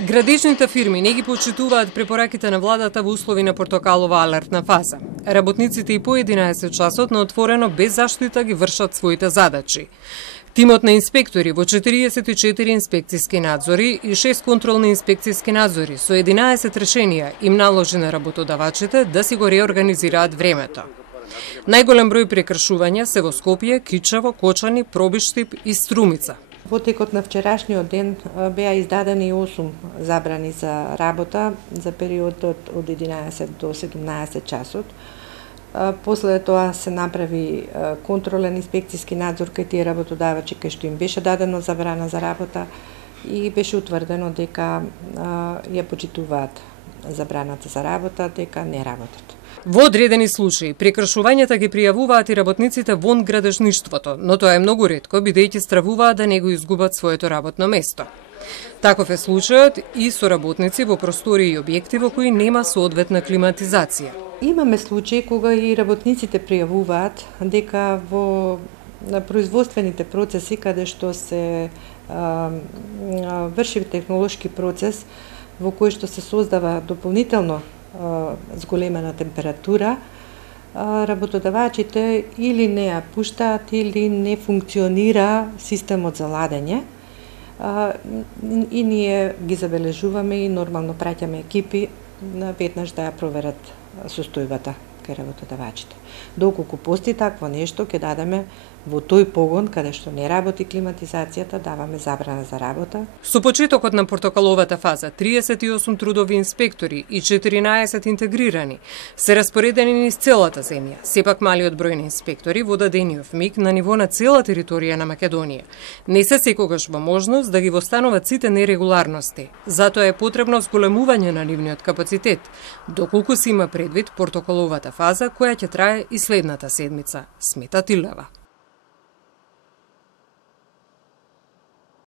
Градичните фирми не ги почитуваат препораките на владата во услови на портокалова алертна фаза. Работниците и по 11 часот на отворено без заштита ги вршат своите задачи. Тимот на инспектори во 44 инспекциски надзори и 6 контролни инспекциски надзори со 11 решенија им наложи на работодавачите да си го реорганизираат времето. Најголем број прекршувања се во Скопје, Кичево, Кочани, Пробиштип и Струмица. Во текот на вчерашниот ден беа издадени 8 забрани за работа за периодот од 11 до 17 часот. После тоа се направи контролен инспекциски надзор кај тие работодавачи кај што им беше дадено забрана за работа и беше утврдено дека ја почитуваат забраната за работа, дека не работат. Во одредени случаи, прекршувањата ги пријавуваат и работниците вон градежништвото, но тоа е многу ретко, бидејќи стравуваат да не го изгубат своето работно место. Таков е случајот и со работници во простории и објекти во кои нема соодветна климатизација. Имаме случаи кога и работниците пријавуваат дека во производствените процеси каде што се врши технолошки процес во кој што се создава дополнително зголемена температура, работодавачите или не ја пуштаат или не функционира системот за ладење. И ние ги забележуваме и нормално праќаме екипи веднаш да ја проверат состојбата кај работодавачите. Доколку постои такво нешто, ќе дадеме во тој погон каде што не работи климатизацијата, даваме забрана за работа. Со почетокот на портокаловата фаза, 38 трудови инспектори и 14 интегрирани се распоредени низ целата земја. Сепак малиот број на инспектори во дадениот миг на ниво на цела територија на Македонија не се секогаш во можност да ги востануваат сите нерегуларности. Затоа е потребно зголемување на нивниот капацитет, доколку се има предвид портокаловата фаза која ќе трае и следната седмица, смета Тилева.